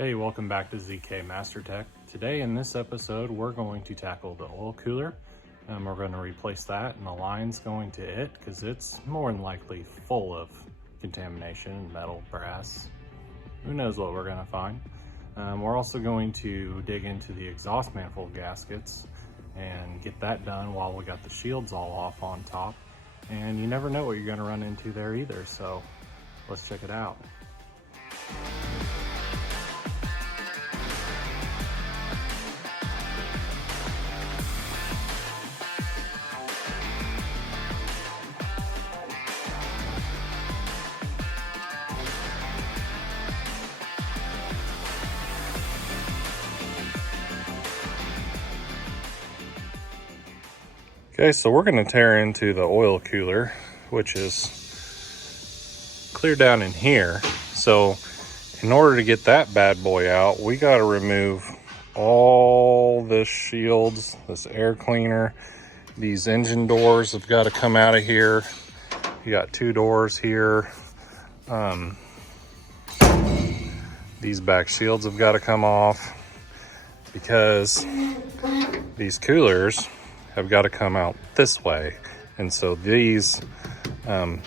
Hey, welcome back to ZK MasterTech. Today in this episode, we're going to tackle the oil cooler, and we're going to replace that and the lines going to it because it's more than likely full of contamination, metal, brass. Who knows what we're going to find. We're also going to dig into the exhaust manifold gaskets and get that done while we got the shields all off on top. And you never know what you're going to run into there either, so let's check it out. Okay, so we're going to tear into the oil cooler, which is clear down in here. So in order to get that bad boy out, we got to remove all this shields, this air cleaner. These engine doors have got to come out of here. You got two doors here. These back shields have got to come off because these coolers have got to come out this way. And so these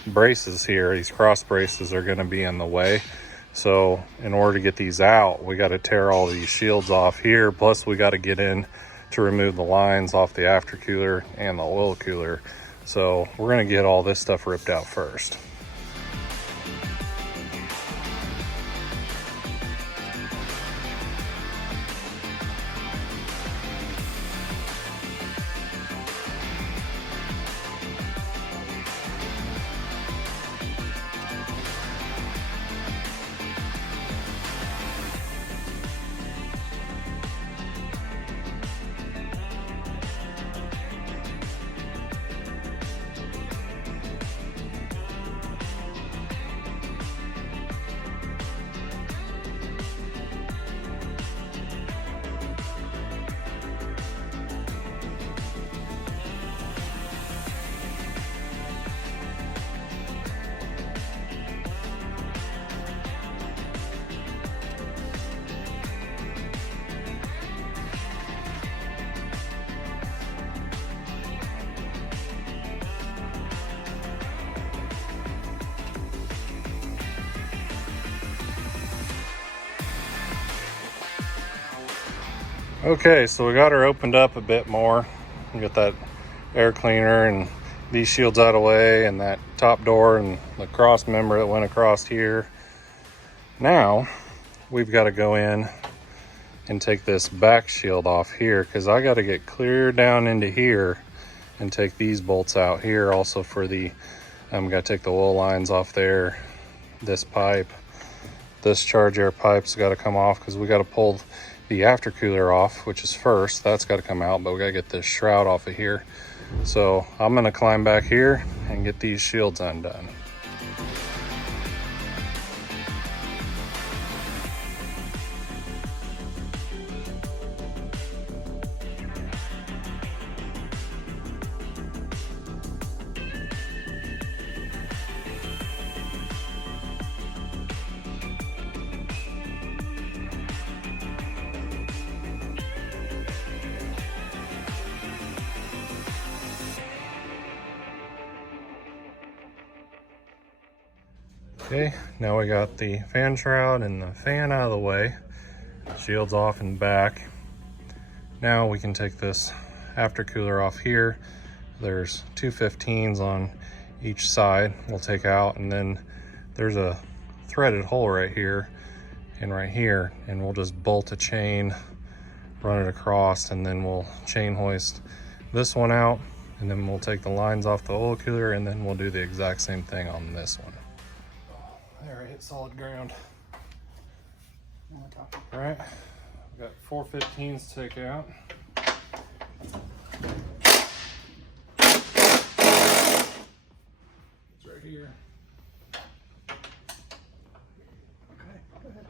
braces here, these cross braces, are going to be in the way. So in order to get these out, we got to tear all these shields off here. Plus we got to get in to remove the lines off the after cooler and the oil cooler. So we're going to get all this stuff ripped out first. Okay, so we got her opened up a bit more. We got that air cleaner and these shields out of the way and that top door and the cross member that went across here. Now we've got to go in and take this back shield off here because I got to get clear down into here and take these bolts out here. Also for the, got to take the oil lines off there. This pipe, this charge air pipe's got to come off because we got to pull the after cooler off, which is first. That's got to come out, but we got to get this shroud off of here. So I'm going to climb back here and get these shields undone. Okay, now we got the fan shroud and the fan out of the way. Shields off and back. Now we can take this after cooler off here. There's two 15s on each side we'll take out, and then there's a threaded hole right here and right here, and we'll just bolt a chain, run it across, and then we'll chain hoist this one out, and then we'll take the lines off the oil cooler, and then we'll do the exact same thing on this one. There, I hit solid ground. All right, we've got 4 15s to take out. It's right here. Okay, go ahead.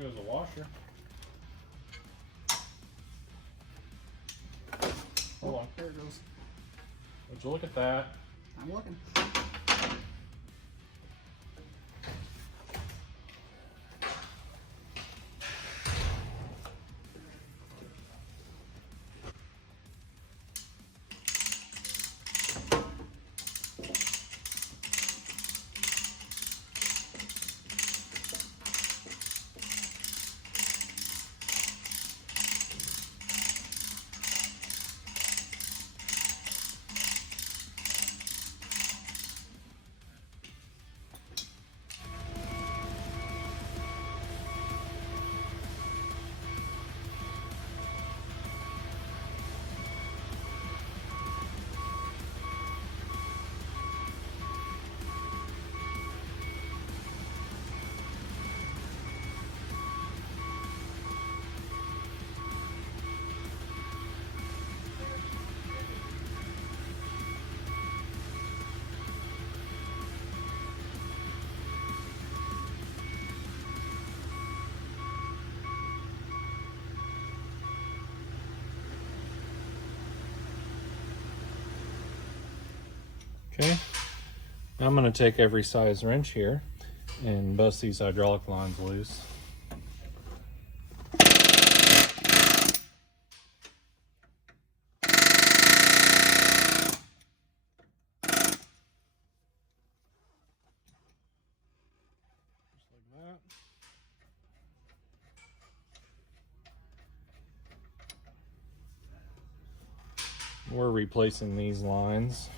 There goes a washer. Hold on. There it goes. Would you look at that? I'm looking. Okay, now I'm going to take every size wrench here and bust these hydraulic lines loose. Just like that. We're replacing these lines.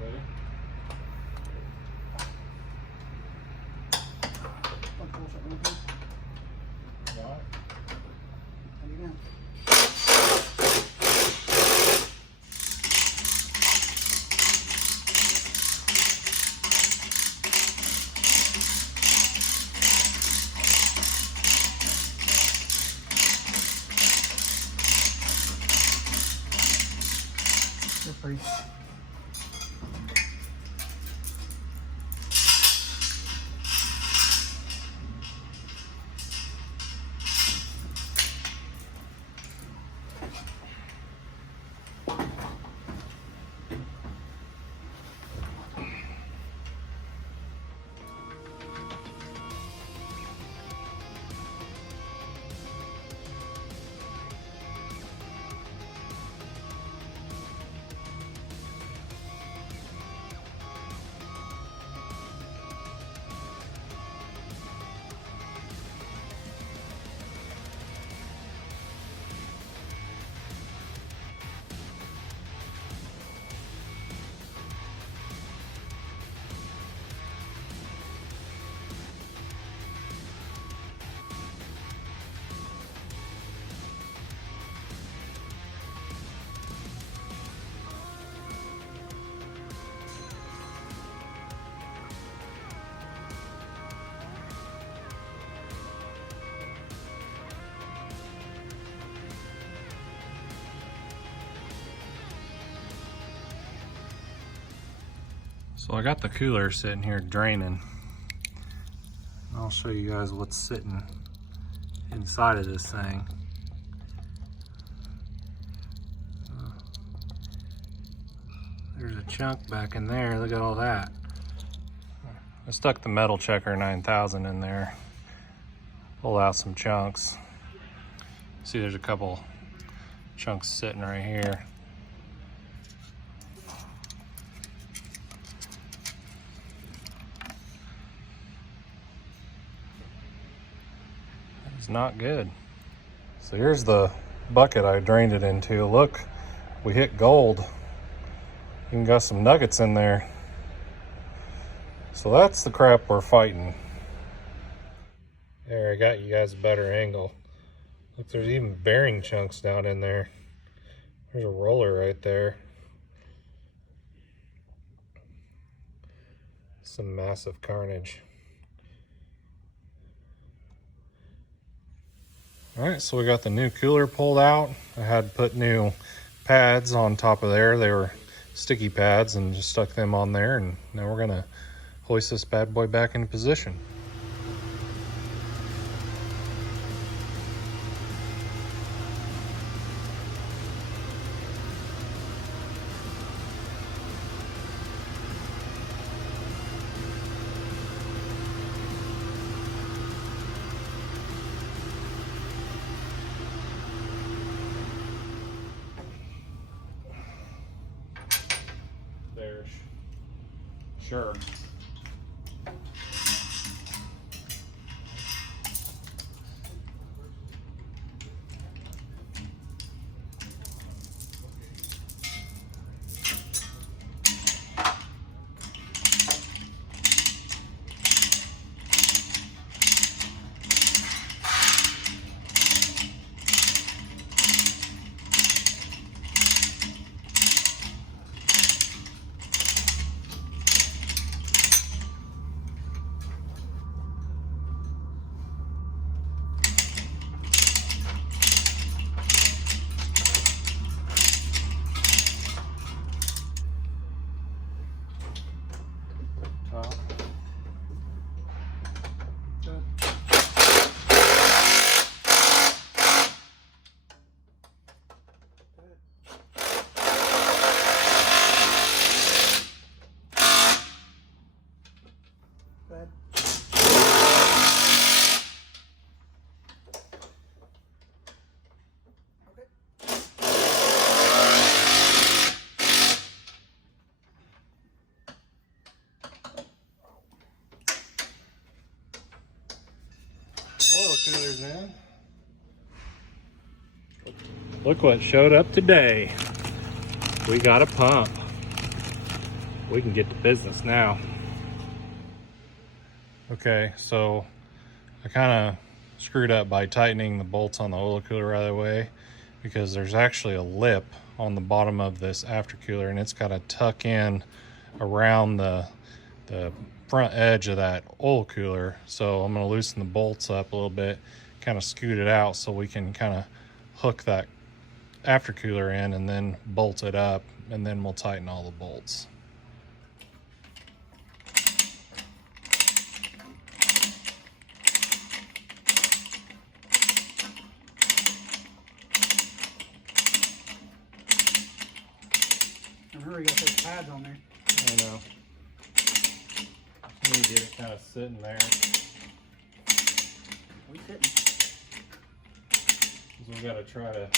Ready? Got it? There you go. They're pretty. So I got the cooler sitting here draining. I'll show you guys what's sitting inside of this thing. There's a chunk back in there, look at all that. I stuck the metal checker 9000 in there, pull out some chunks. See, there's a couple chunks sitting right here. It's not good. So here's the bucket I drained it into. Look, we hit gold. Even got some nuggets in there. So that's the crap we're fighting. There, I got you guys a better angle. Look, there's even bearing chunks down in there. There's a roller right there. Some massive carnage. Alright, so we got the new cooler pulled out. I had put new pads on top of there. They were sticky pads and just stuck them on there, and now we're gonna hoist this bad boy back into position. There. Sure. Top. Good. Good. Oil cooler's in. Look what showed up today. We got a pump. We can get to business now. Okay, so I kind of screwed up by tightening the bolts on the oil cooler right away, because there's actually a lip on the bottom of this aftercooler, and it's got to tuck in around the front edge of that oil cooler. So I'm going to loosen the bolts up a little bit, kind of scoot it out so we can kind of hook that aftercooler in and then bolt it up, and then we'll tighten all the bolts. Remember, you got those pads on there. I know. Let me get it kind of sitting there. We sitting. Because we got to try to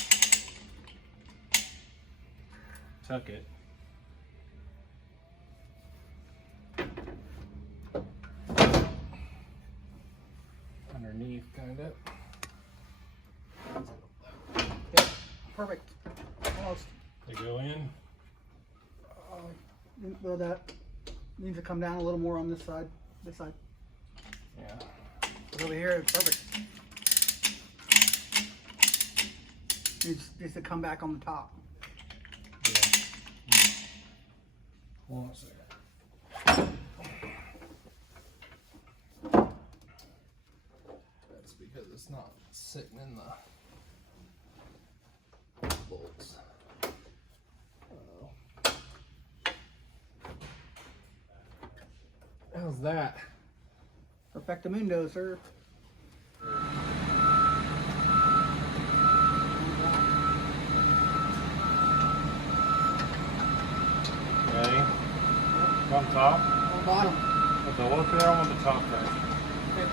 tuck it. Underneath, kind of. Yep. Perfect. Almost. They go in. Well, that needs to come down a little more on this side. This side. Yeah. But over here, it's perfect. Needs to come back on the top. Yeah. Hold on a second. That's because it's not sitting in the bolts. How's that? Perfectamundo, sir. Ready? On top? On the bottom. Put the oil cooler on the top first. Okay.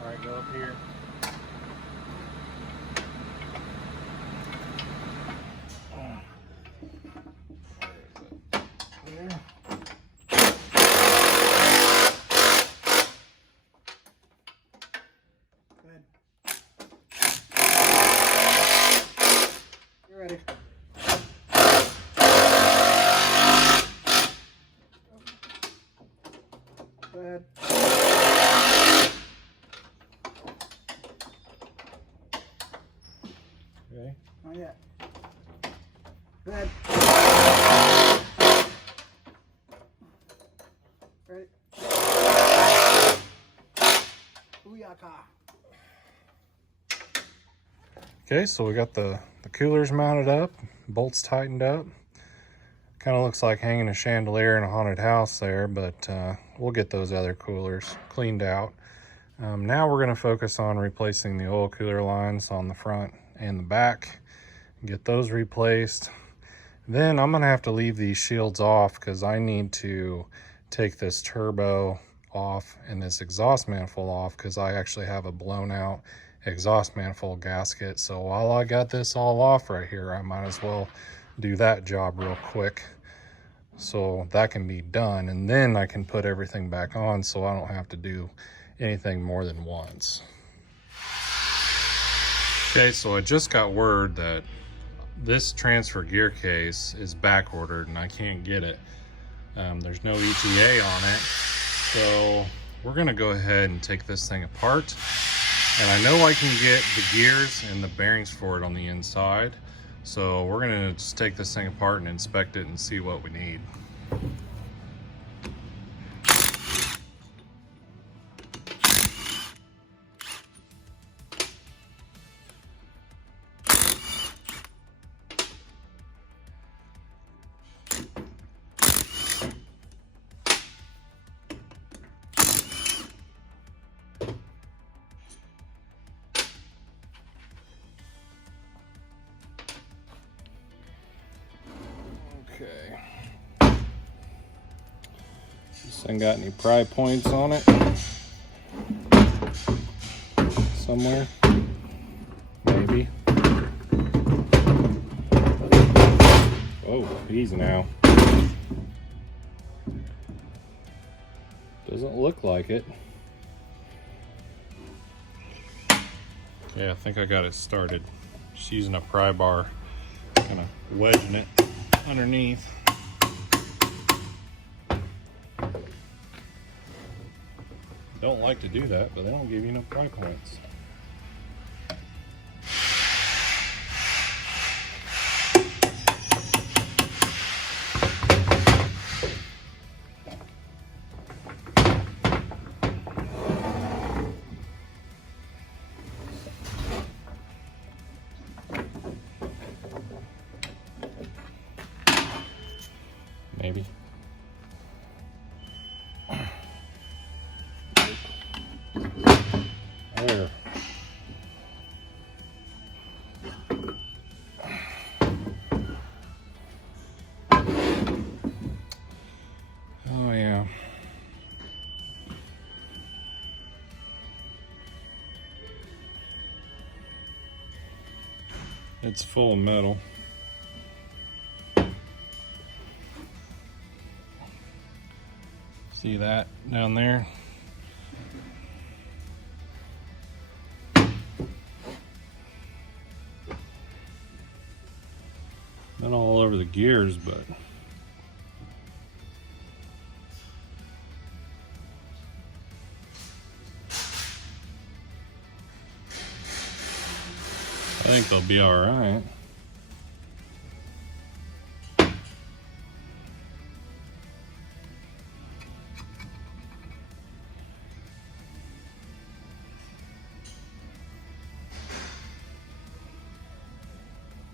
Alright, go up here. There. Good. Okay. Not yet. Go ahead. Ready? Booyaka. Okay, so we got the coolers mounted up, bolts tightened up. Kind of looks like hanging a chandelier in a haunted house there, but we'll get those other coolers cleaned out. Now we're going to focus on replacing the oil cooler lines on the front and the back. Get those replaced. Then I'm going to have to leave these shields off because I need to take this turbo off and this exhaust manifold off because I actually have a blown out exhaust manifold gasket. So while I got this all off right here, I might as well do that job real quick so that can be done, and then I can put everything back on so I don't have to do anything more than once. Okay, so I just got word that this transfer gear case is back ordered and I can't get it. There's no ETA on it, so we're gonna go ahead and take this thing apart. And I know I can get the gears and the bearings for it on the inside, so we're gonna just take this thing apart and inspect it and see what we need. Okay. This thing got any pry points on it? Somewhere? Maybe. Oh, easy now. Doesn't look like it. Okay, I think I got it started. Just using a pry bar, kind of wedging it underneath. Don't like to do that, but they don't give you no pry points. Maybe. There. Oh yeah. It's full of metal. See that down there? Not all over the gears, but I think they'll be all right.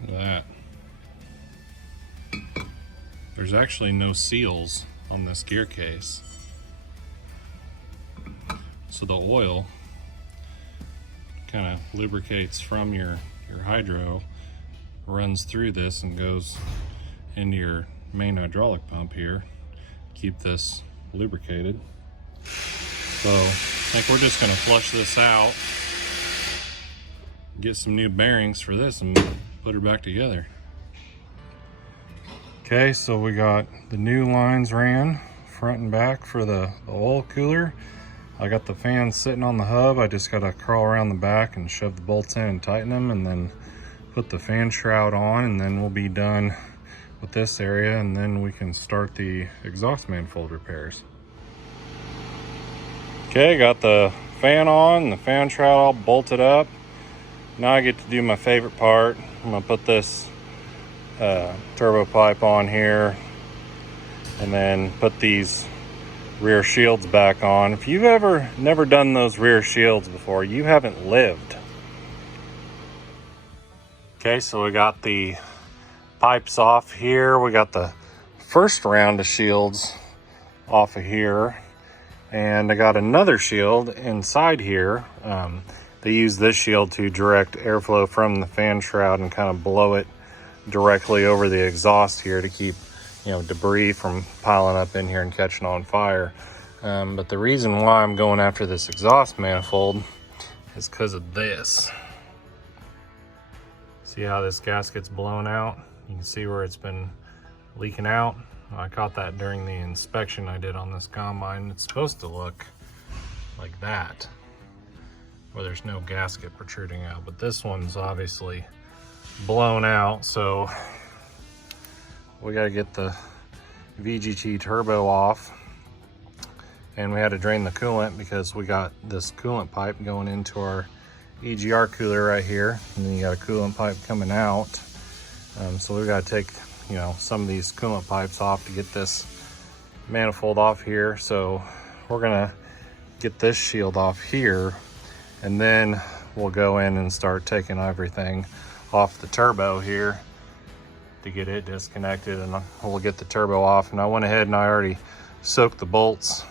Look at that. There's actually no seals on this gear case. So the oil kind of lubricates from your hydro, runs through this and goes into your main hydraulic pump here. Keep this lubricated. So I think we're just gonna flush this out, get some new bearings for this and put her back together. Okay, so we got the new lines ran front and back for the oil cooler. I got the fans sitting on the hub. I just gotta crawl around the back and shove the bolts in and tighten them and then put the fan shroud on, and then we'll be done with this area, and then we can start the exhaust manifold repairs. Okay, got the fan on, the fan shroud all bolted up. Now I get to do my favorite part. I'm gonna put this turbo pipe on here and then put these rear shields back on. If you've ever never done those rear shields before, you haven't lived. Okay, so we got the pipes off here. We got the first round of shields off of here, and I got another shield inside here. They use this shield to direct airflow from the fan shroud and kind of blow it directly over the exhaust here to keep, you know, debris from piling up in here and catching on fire. But the reason why I'm going after this exhaust manifold is because of this. See how this gasket's blown out? You can see where it's been leaking out. I caught that during the inspection I did on this combine. It's supposed to look like that, where there's no gasket protruding out, but this one's obviously blown out. So we got to get the VGT turbo off, and we had to drain the coolant because we got this coolant pipe going into our EGR cooler right here, and then you got a coolant pipe coming out. So we got to take, you know, some of these coolant pipes off to get this manifold off here. So we're gonna get this shield off here, and then we'll go in and start taking everything off the turbo here to get it disconnected, and we'll get the turbo off. And I went ahead and I already soaked the bolts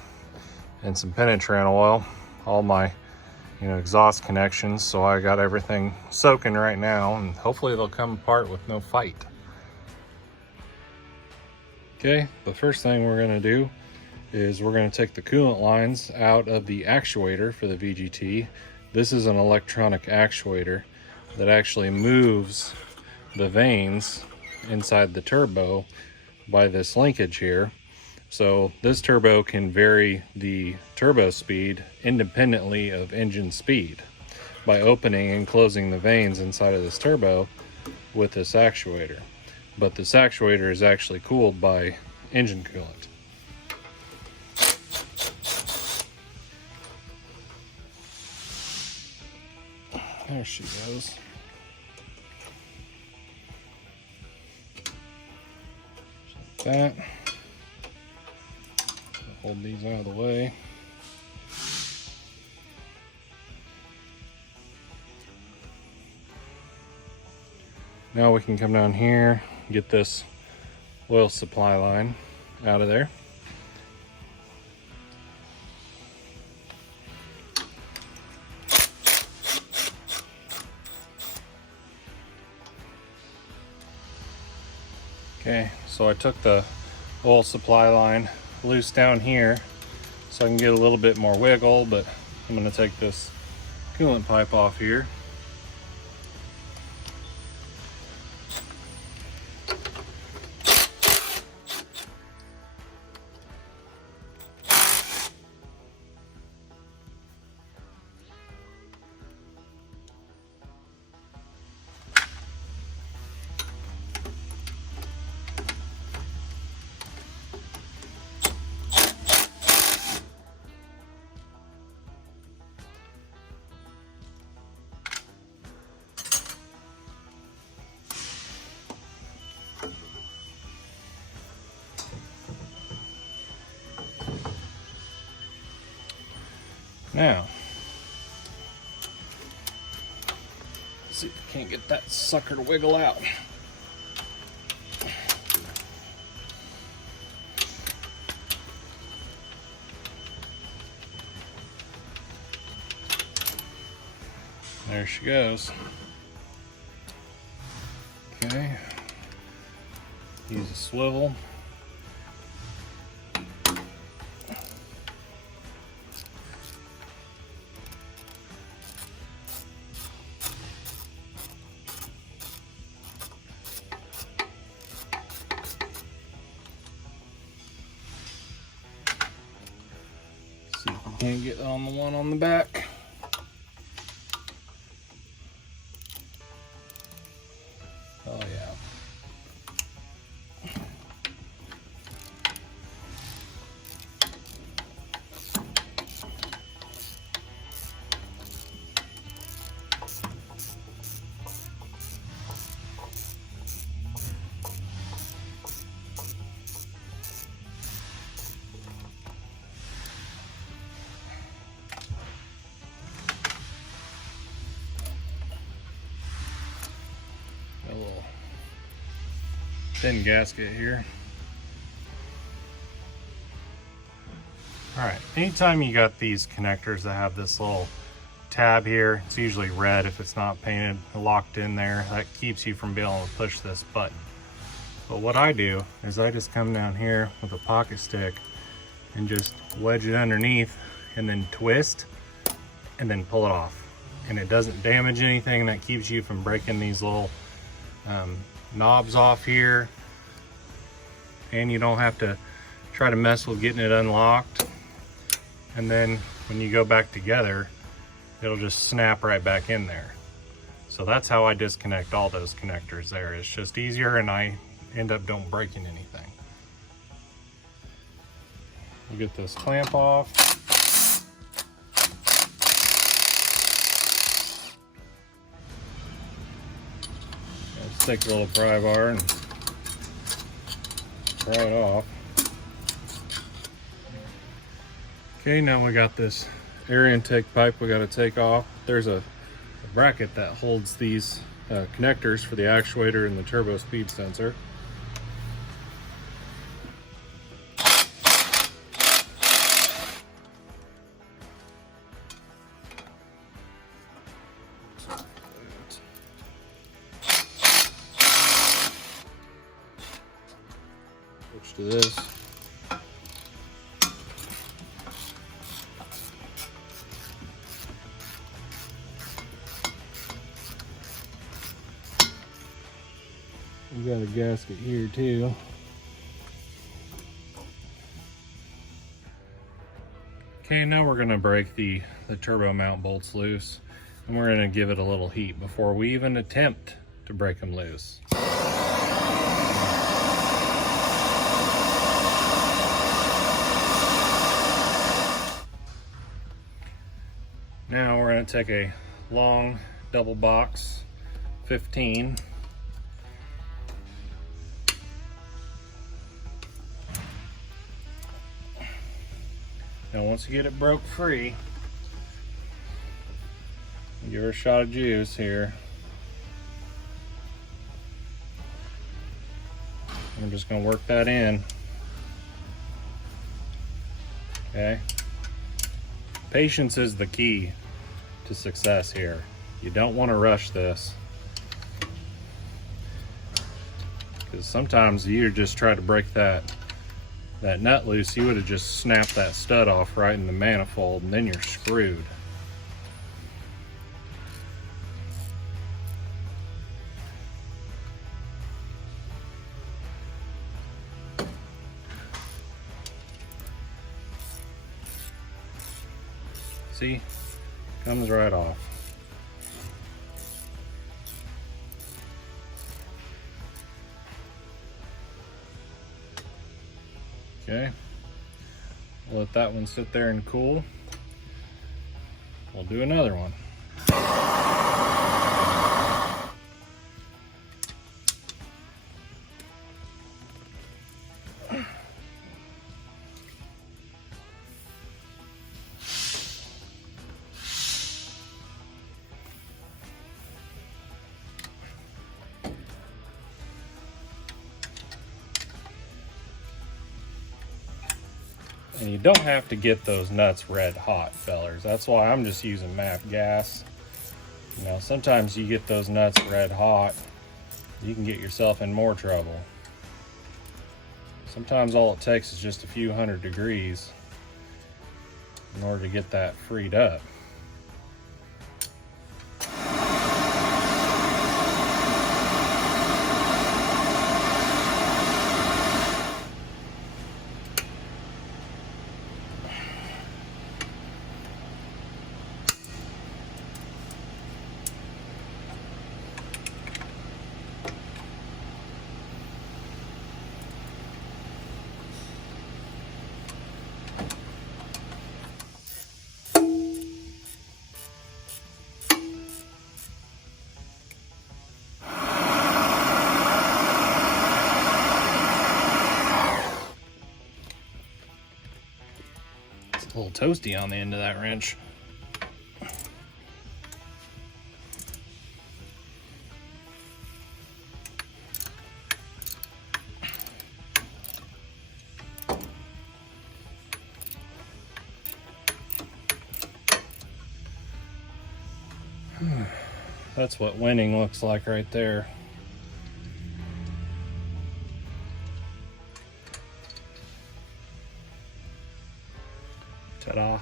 in some penetrant oil, all my, you know, exhaust connections. So I got everything soaking right now, and hopefully they'll come apart with no fight. Okay, the first thing we're gonna do is we're gonna take the coolant lines out of the actuator for the VGT. This is an electronic actuator that actually moves the vanes inside the turbo by this linkage here. So this turbo can vary the turbo speed independently of engine speed by opening and closing the vanes inside of this turbo with this actuator. But this actuator is actually cooled by engine coolant. There she goes. Just like that. Hold these out of the way. Now we can come down here, get this oil supply line out of there. Okay, so I took the oil supply line loose down here so I can get a little bit more wiggle, but I'm going to take this coolant pipe off here. Now, let's see if we can't get that sucker to wiggle out. There she goes. Okay, use a swivel. See if we can't get on the one on the back. Oh yeah. thin gasket here. All right, anytime you got these connectors that have this little tab here, it's usually red if it's not painted, locked in there, that keeps you from being able to push this button. But what I do is I just come down here with a pocket stick and just wedge it underneath and then twist and then pull it off. And it doesn't damage anything, and that keeps you from breaking these little knobs off here. And you don't have to try to mess with getting it unlocked. And then when you go back together, it'll just snap right back in there. So that's how I disconnect all those connectors there. It's just easier, and I end up don't breaking anything. You get this clamp off. Let's take a little pry bar and pry it off. Okay, now we got this air intake pipe we got to take off. There's a bracket that holds these connectors for the actuator and the turbo speed sensor. Switch to this. We got a gasket here too. Okay, now we're going to break the turbo mount bolts loose, and we're going to give it a little heat before we even attempt to break them loose. Now we're going to take a long double box 15. Now once you get it broke free, give her a shot of juice here. I'm just going to work that in. Okay. Patience is the key to success here. You don't want to rush this, because sometimes you just try to break that nut loose, you would have just snapped that stud off right in the manifold, and then you're screwed. See, comes right off. Okay, we'll let that one sit there and cool. We'll do another one. And you don't have to get those nuts red hot, fellers. That's why I'm just using MAP gas. You know, sometimes you get those nuts red hot, you can get yourself in more trouble. Sometimes all it takes is just a few 100 degrees in order to get that freed up. A little toasty on the end of that wrench. That's what winning looks like right there. Ta-da.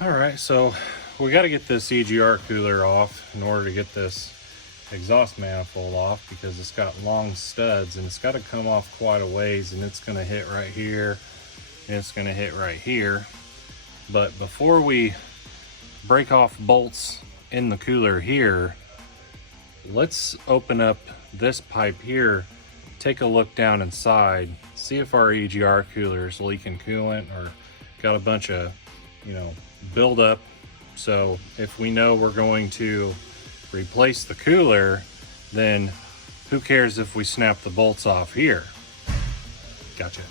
All right, so we got to get this EGR cooler off in order to get this exhaust manifold off, because it's got long studs and it's got to come off quite a ways, and it's going to hit right here and it's going to hit right here. But before we break off bolts in the cooler here, let's open up this pipe here, take a look down inside, see if our EGR cooler is leaking coolant or got a bunch of, build up. So if we know we're going to replace the cooler, then who cares if we snap the bolts off here? Gotcha.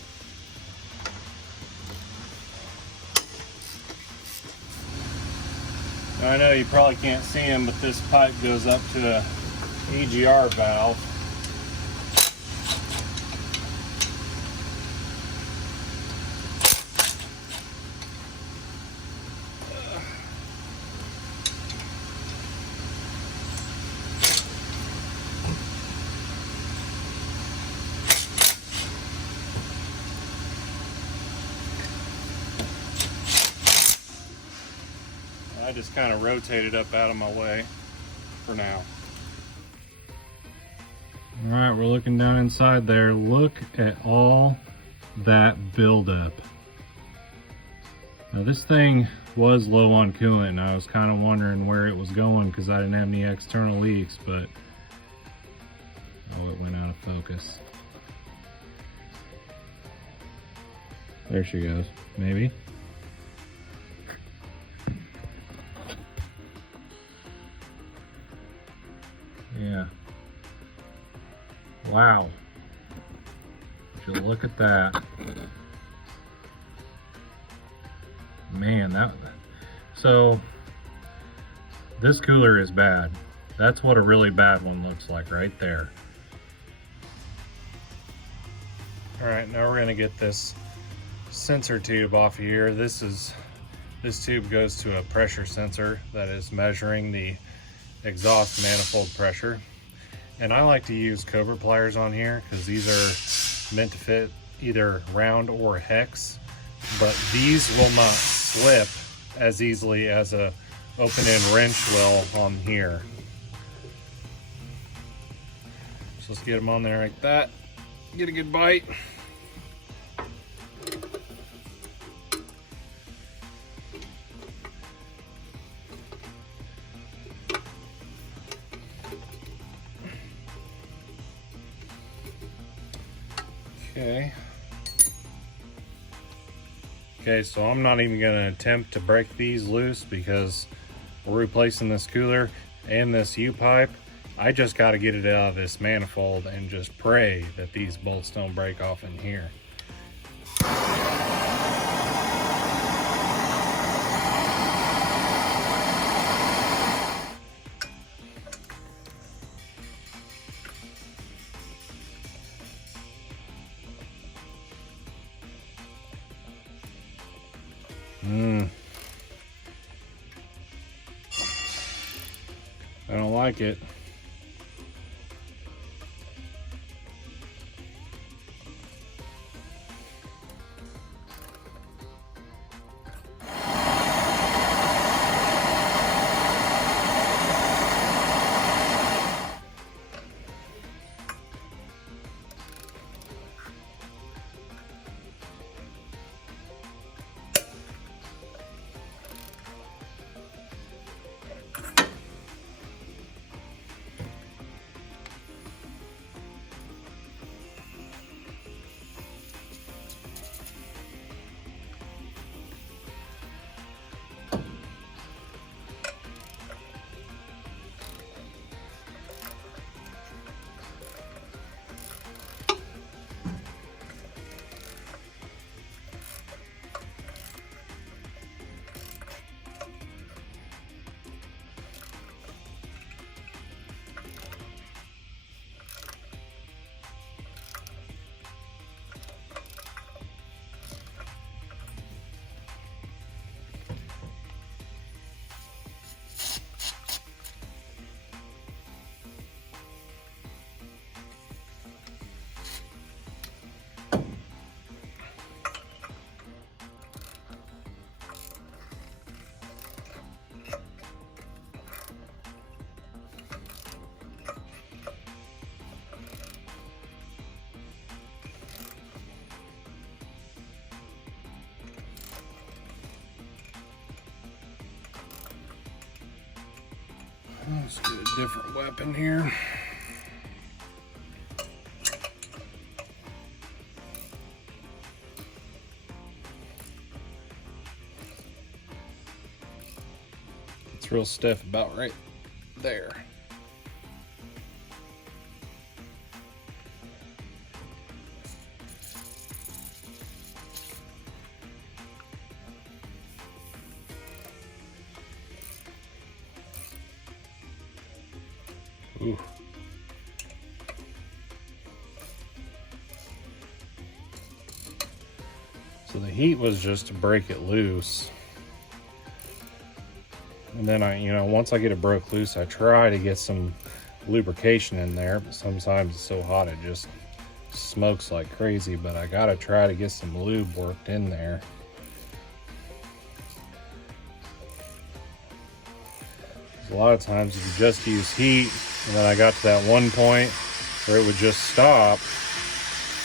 Now, I know you probably can't see them, but this pipe goes up to a EGR valve. I just kind of rotated up out of my way for now. All right, we're looking down inside there. Look at all that buildup. Now this thing was low on coolant, and I was kind of wondering where it was going because I didn't have any external leaks, but oh, it went out of focus. There she goes, maybe. Yeah. Wow. Would you look at that. Man, so this cooler is bad. That's what a really bad one looks like right there. All right, now we're gonna get this sensor tube off of here. This tube goes to a pressure sensor that is measuring the exhaust manifold pressure. And I like to use Cobra pliers on here because these are meant to fit either round or hex, but these will not slip as easily as a open-end wrench will on here. So let's get them on there like that. Get a good bite. Okay, so I'm not even going to attempt to break these loose because we're replacing this cooler and this U-pipe. I just got to get it out of this manifold and just pray that these bolts don't break off in here. I don't like it. Let's get a different weapon here. It's real stiff about right there. Ooh. So the heat was just to break it loose. And then once I get it broke loose, I try to get some lubrication in there, but sometimes it's so hot it just smokes like crazy, but I gotta try to get some lube worked in there. A lot of times if you just use heat, and then I got to that one point where it would just stop,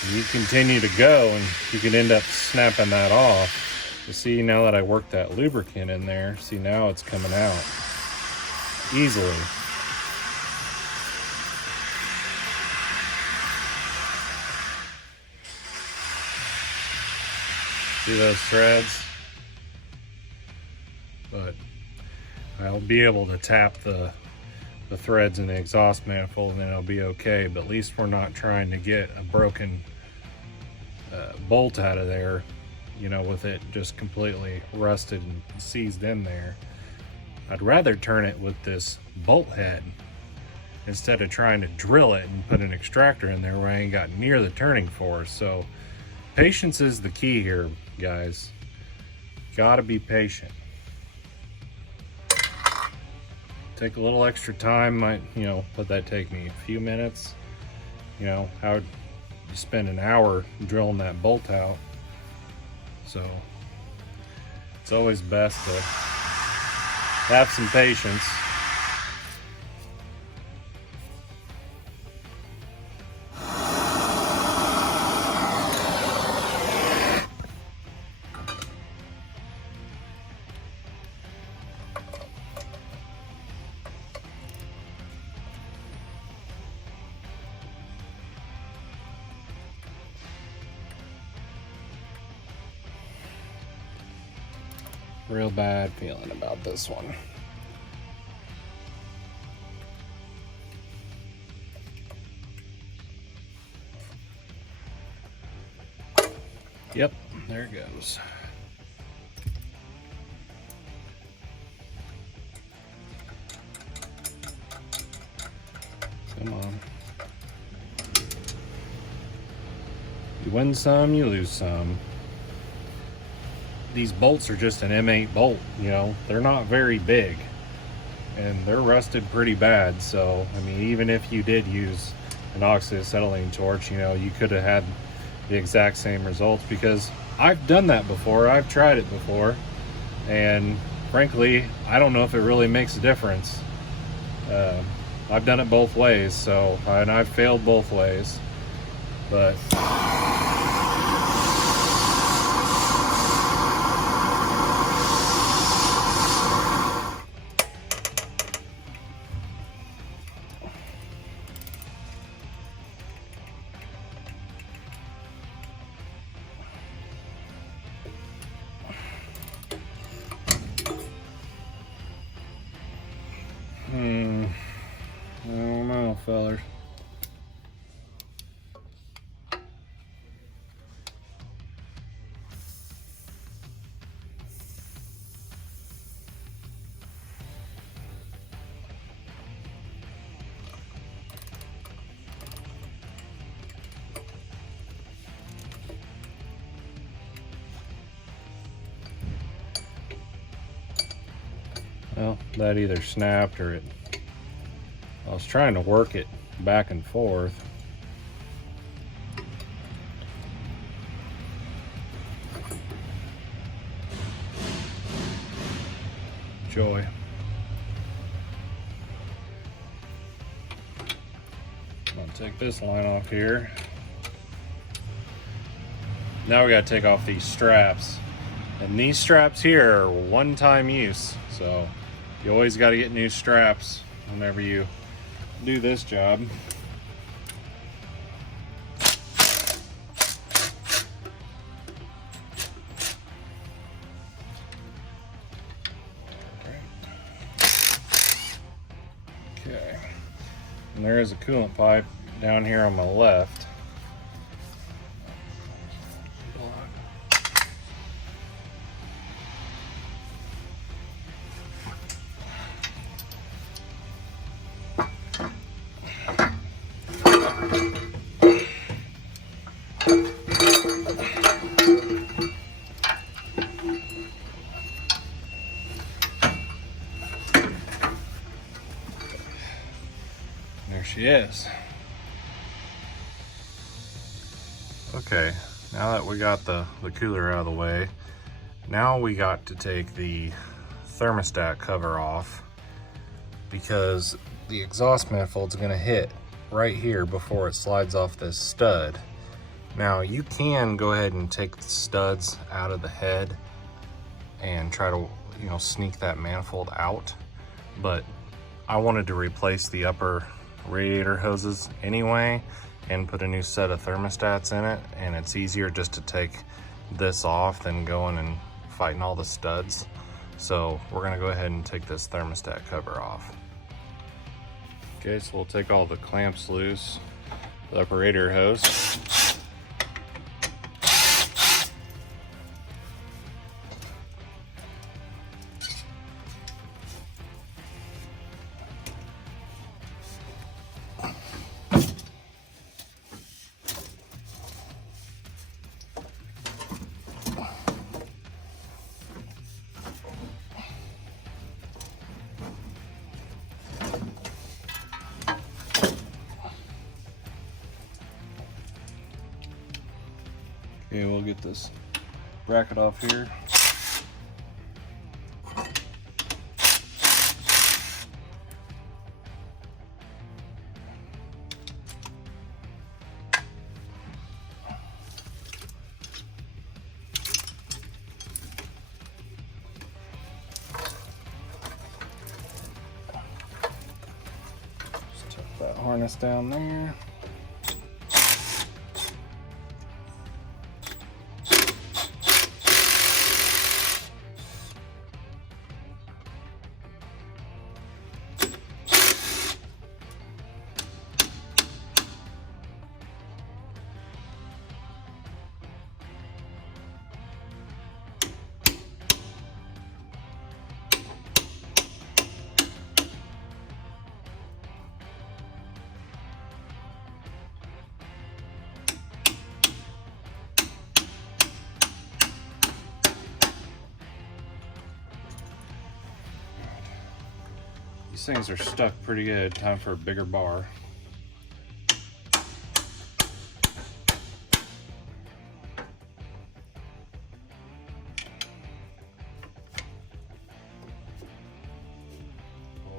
and you continue to go, and you could end up snapping that off. You see, now that I worked that lubricant in there, see, now it's coming out easily. See those threads? But I'll be able to tap the threads in the exhaust manifold and then it'll be okay, but at least we're not trying to get a broken bolt out of there, with it just completely rusted and seized in there. I'd rather turn it with this bolt head instead of trying to drill it and put an extractor in there where I ain't got near the turning force. So patience is the key here, guys. Gotta be patient. Take a little extra time, might, let that take me a few minutes. How would you spend an hour drilling that bolt out? So it's always best to have some patience. Real bad feeling about this one. Yep, there it goes. Come on. You win some, you lose some. These bolts are just an M8 bolt, they're not very big and they're rusted pretty bad. So I mean, even if you did use an oxyacetylene torch, you could have had the exact same results, because I've done that before. I've tried it before, and frankly, I don't know if it really makes a difference. I've done it both ways, and I've failed both ways, but I don't know, fellers. Well, that either snapped or I was trying to work it back and forth. Joy. I'm gonna take this line off here. Now we gotta take off these straps. And these straps here are one-time use, so you always gotta get new straps whenever you do this job. Okay, and there is a coolant pipe down here on my left. There she is. Okay, now that we got the cooler out of the way, now we got to take the thermostat cover off, because the exhaust manifold's gonna hit right here before it slides off this stud. Now you can go ahead and take the studs out of the head and try to, you know, sneak that manifold out, but I wanted to replace the upper radiator hoses anyway and put a new set of thermostats in it, and it's easier just to take this off than going and fighting all the studs. So we're gonna go ahead and take this thermostat cover off. Okay, so we'll take all the clamps loose, the upper radiator hose. Okay, we'll get this bracket off here. Just tuck that harness down there. These things are stuck pretty good. Time for a bigger bar.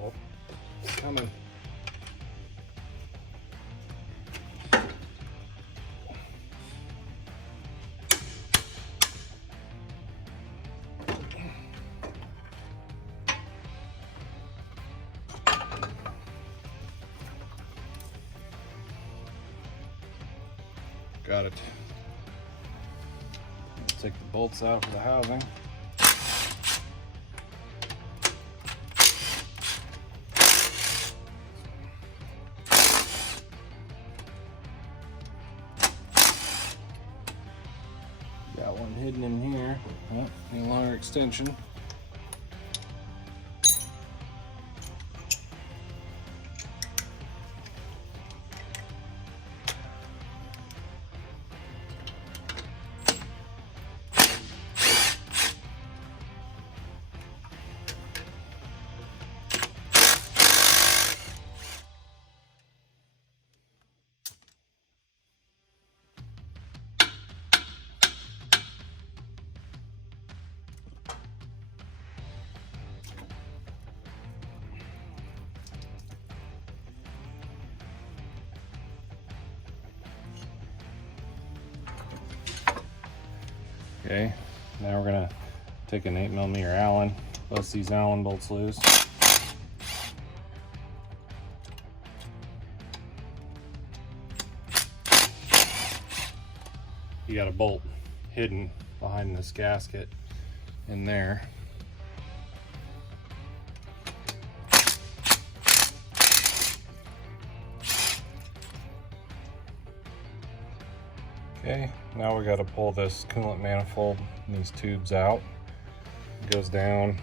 Oh, it's coming. Got it. Take the bolts out for the housing. Got one hidden in here. Oh, need a longer extension. Okay, now we're gonna take an 8mm Allen, bust these Allen bolts loose. you got a bolt hidden behind this gasket in there. Okay, now we got to pull this coolant manifold and these tubes out. It goes down,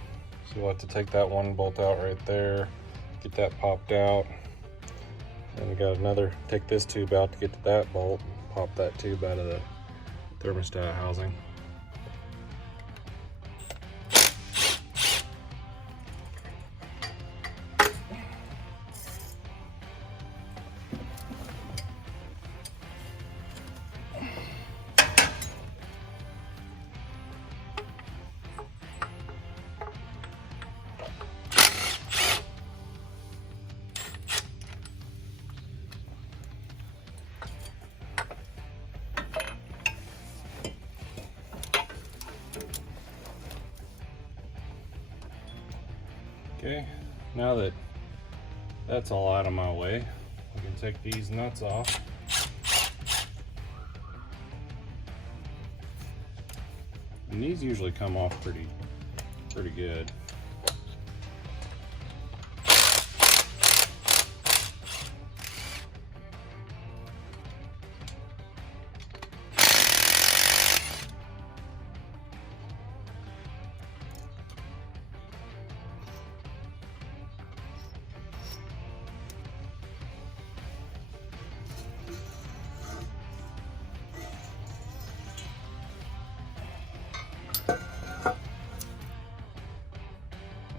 so we'll have to take that one bolt out right there, get that popped out. And we got another, take this tube out to get to that bolt, pop that tube out of the thermostat housing. Okay, now that that's all out of my way, we can take these nuts off. And these usually come off pretty good.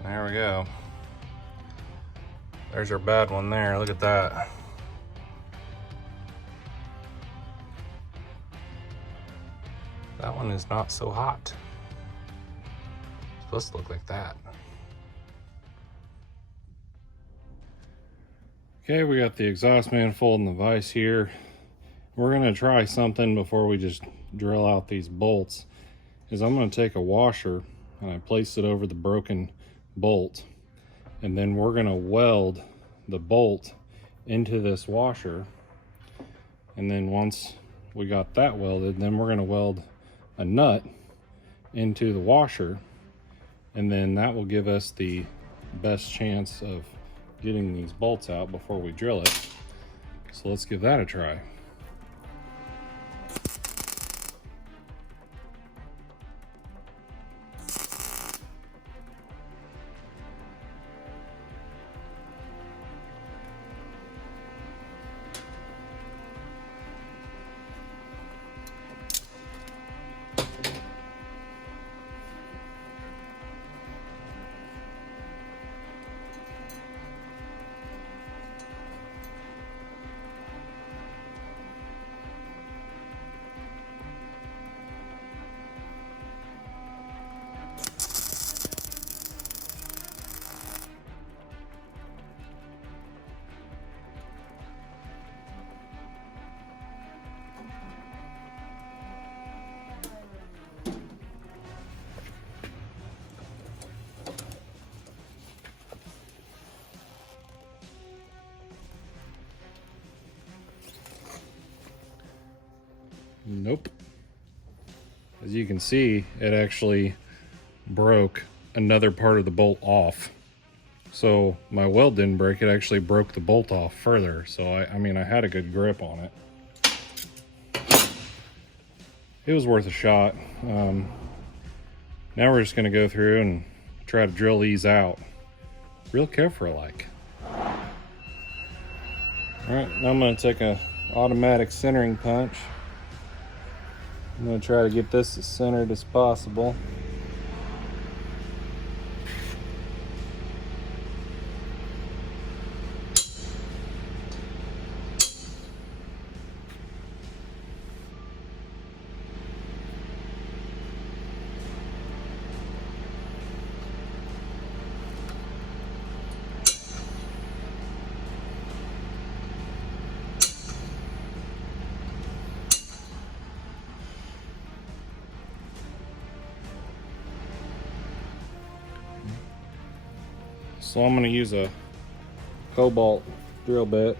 There we go. There's our bad one there. Look at that. That one is not so hot. It's supposed to look like that. Okay, we got the exhaust manifold and the vise here. We're gonna try something before we just drill out these bolts. I'm gonna take a washer and I place it over the broken bolt, and then we're going to weld the bolt into this washer, and then once we got that welded, then we're going to weld a nut into the washer, and then that will give us the best chance of getting these bolts out before we drill it. So let's give that a try. Nope. As you can see, it actually broke another part of the bolt off. So my weld didn't break, it actually broke the bolt off further. So I mean, I had a good grip on it. It was worth a shot. Now we're just gonna go through and try to drill these out. Real careful like. All right, now I'm gonna take a automatic centering punch. I'm going to try to get this as centered as possible. So I'm going to use a cobalt drill bit.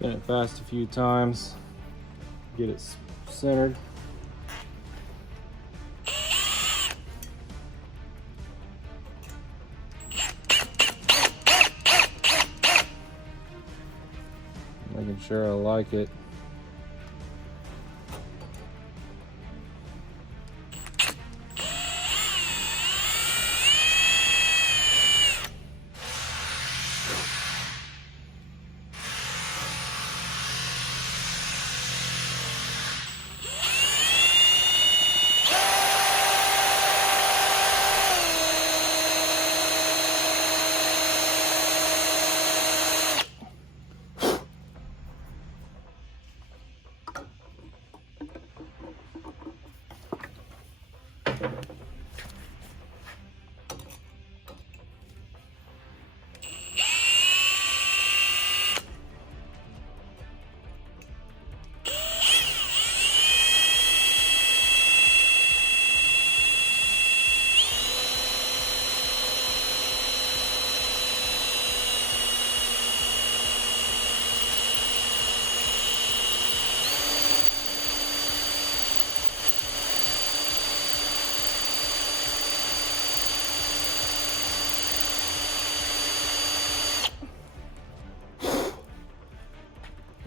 Spin it fast a few times, get it centered. Making sure I like it.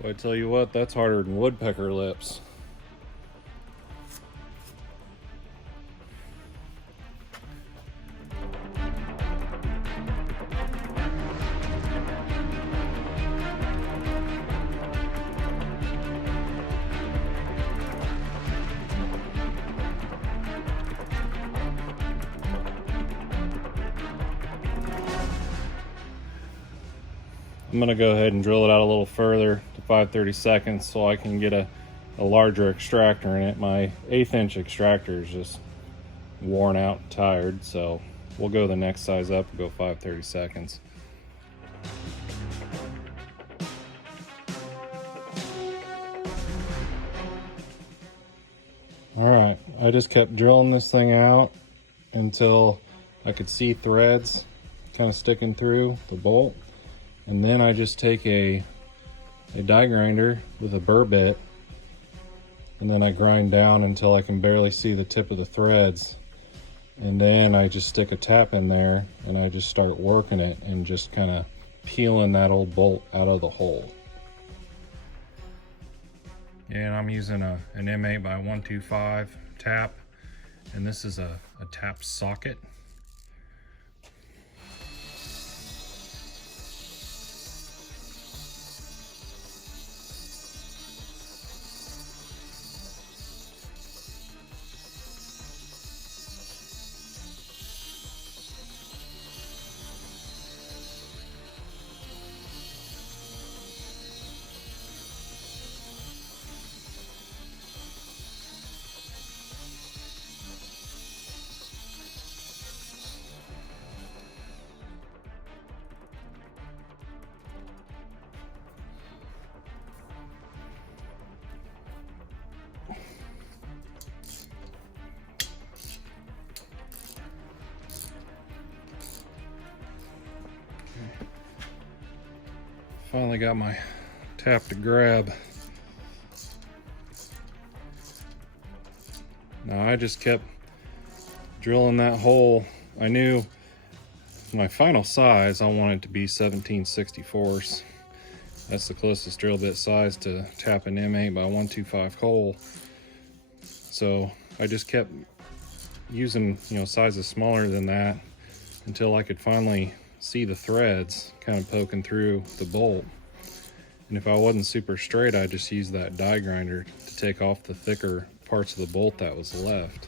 I tell you what, that's harder than woodpecker lips. I'm gonna go ahead and drill it out a little further to 5/32 so I can get a larger extractor in it. My 1/8 inch extractor is just worn out and tired, so we'll go the next size up and go 5/32. All right, I just kept drilling this thing out until I could see threads kind of sticking through the bolt. And then I just take a die grinder with a burr bit, and then I grind down until I can barely see the tip of the threads. And then I just stick a tap in there and I just start working it and just kind of peeling that old bolt out of the hole. Yeah, and I'm using an M8 by 125 tap, and this is a tap socket. Finally got my tap to grab. Now I just kept drilling that hole. I knew my final size, I want it to be 17/64. That's the closest drill bit size to tap an M8 by 125 hole. So I just kept using, sizes smaller than that until I could finally see the threads kind of poking through the bolt. And if I wasn't super straight, I just used that die grinder to take off the thicker parts of the bolt that was left.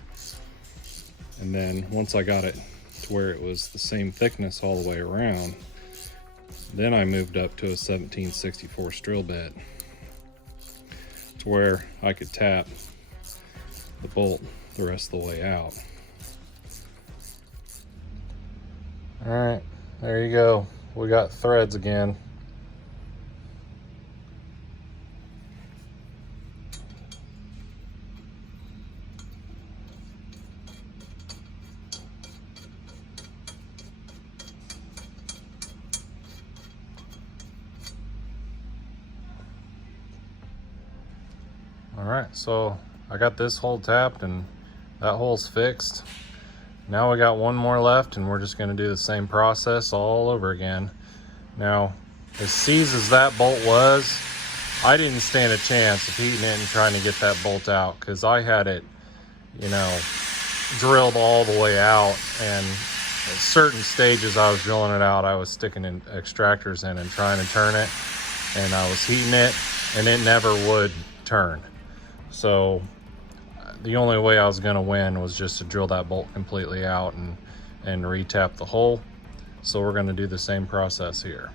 And then once I got it to where it was the same thickness all the way around, then I moved up to a 17/64 drill bit to where I could tap the bolt the rest of the way out. All right, there you go. We got threads again. All right, so I got this hole tapped and that hole's fixed. Now we got one more left and we're just gonna do the same process all over again. Now, as seized as that bolt was, I didn't stand a chance of heating it and trying to get that bolt out because I had it, you know, drilled all the way out, and at certain stages I was drilling it out, I was sticking in extractors in and trying to turn it, and I was heating it and it never would turn. So the only way I was gonna win was just to drill that bolt completely out and re-tap the hole. So we're gonna do the same process here.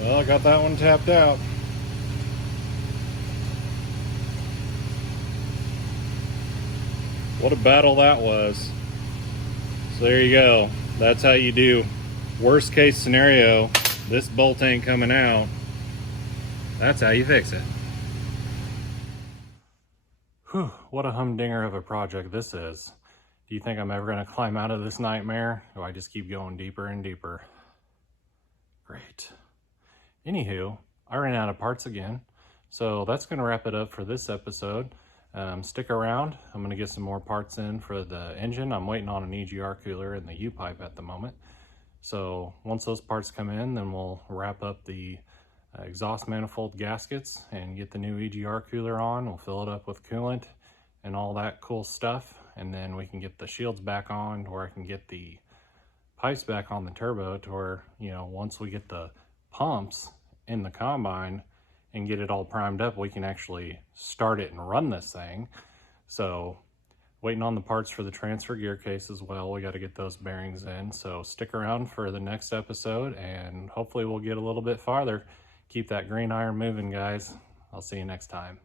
Well, I got that one tapped out. What a battle that was. So there you go. That's how you do worst case scenario. This bolt ain't coming out. That's how you fix it. Whew, what a humdinger of a project this is. Do you think I'm ever gonna climb out of this nightmare? Or do I just keep going deeper and deeper? Great. Anywho, I ran out of parts again. So that's gonna wrap it up for this episode. Stick around. I'm gonna get some more parts in for the engine. I'm waiting on an EGR cooler and the U-pipe at the moment. So once those parts come in, then we'll wrap up the exhaust manifold gaskets and get the new EGR cooler on. We'll fill it up with coolant and all that cool stuff. And then we can get the shields back on, or I can get the pipes back on the turbo to where, you know, once we get the pumps in the combine and get it all primed up, we can actually start it and run this thing. So waiting on the parts for the transfer gear case as well. We got to get those bearings in. So stick around for the next episode and hopefully we'll get a little bit farther. Keep that green iron moving, guys. I'll see you next time.